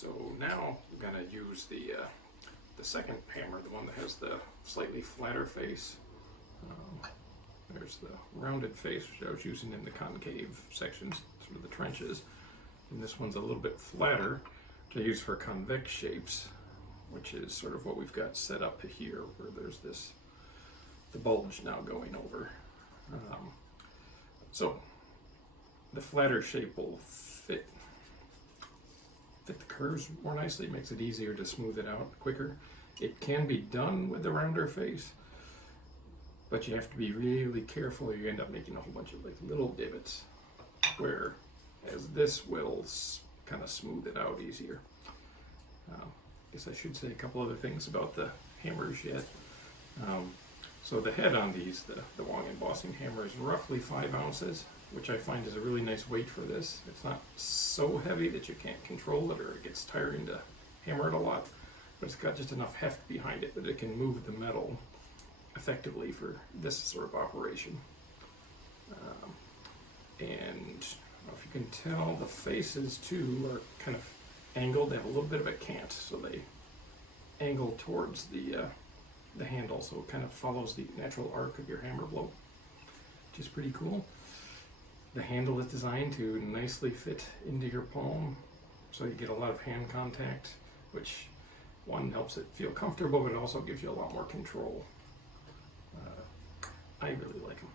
So now I'm going to use the second hammer, the one that has the slightly flatter face. There's the rounded face, which I was using in the concave sections, sort of the trenches. And this one's a little bit flatter, which I use for convex shapes, which is sort of what we've got set up here, where there's the bulge now going over. So the flatter shape will fit the curves more nicely. It makes it easier to smooth it out quicker. It can be done with the rounder face, but you have to be really careful or you end up making a whole bunch of like little divots, whereas this will kind of smooth it out easier. I guess I should say a couple other things about the hammers yet. So the head on these, the Huang embossing hammer, is roughly 5 ounces, which I find is a really nice weight for this. It's not so heavy that you can't control it or it gets tiring to hammer it a lot, but it's got just enough heft behind it that it can move the metal effectively for this sort of operation. And I don't know if you can tell, the faces too are kind of angled. They have a little bit of a cant, so they angle towards the handle, so it kind of follows the natural arc of your hammer blow, which is pretty cool. The handle is designed to nicely fit into your palm, so you get a lot of hand contact, which one helps it feel comfortable, but it also gives you a lot more control. I really like them,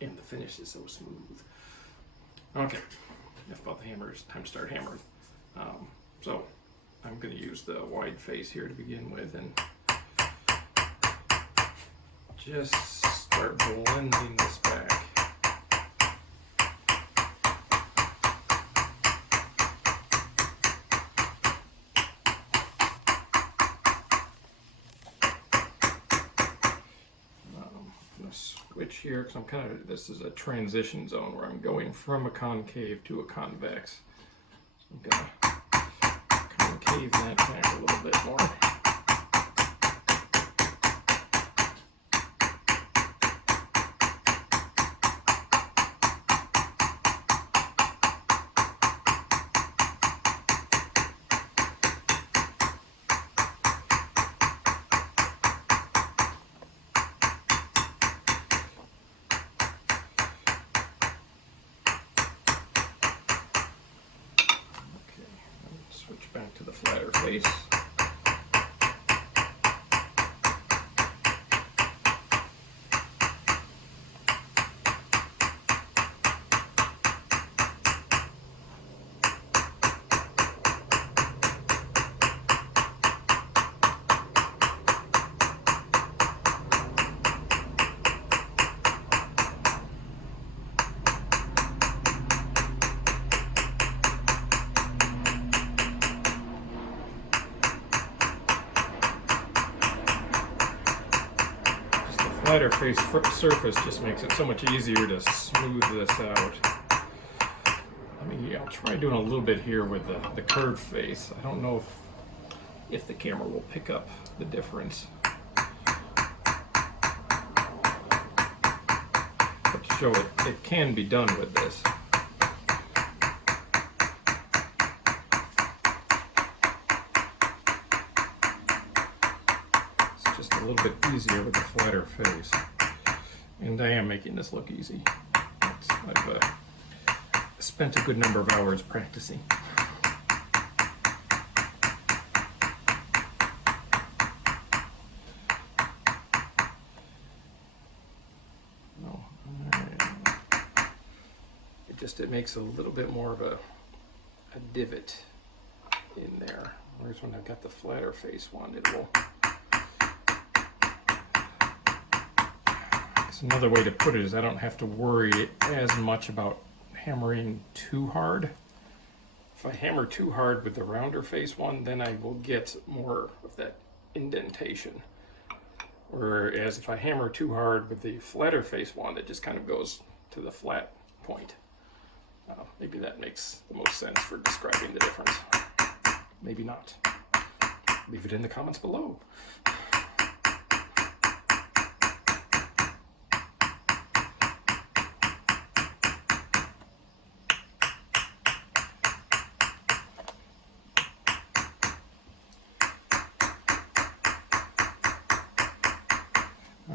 and the finish is so smooth. Okay, enough about the hammers. Time to start hammering. So I'm going to use the wide face here to begin with, and just start blending this back. Switch here because this is a transition zone where I'm going from a concave to a convex. So I'm going to concave that back a little bit more. Back to the flatter face. Flatter face surface just makes it so much easier to smooth this out. I'll try doing a little bit here with the curved face. I don't know if the camera will pick up the difference. But to show it can be done with this. Just a little bit easier with the flatter face, and I am making this look easy. I've spent a good number of hours practicing. It makes a little bit more of a divot in there, whereas when I've got the flatter face one, it will. Another way to put it is I don't have to worry as much about hammering too hard. If I hammer too hard with the rounder face one, then I will get more of that indentation. Whereas if I hammer too hard with the flatter face one, it just kind of goes to the flat point. Maybe that makes the most sense for describing the difference. Maybe not. Leave it in the comments below.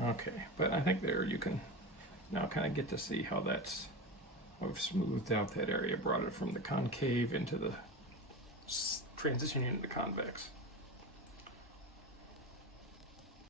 Okay, but I think there you can now kind of get to see how that's, I've smoothed out that area, brought it from the concave into the transitioning into convex.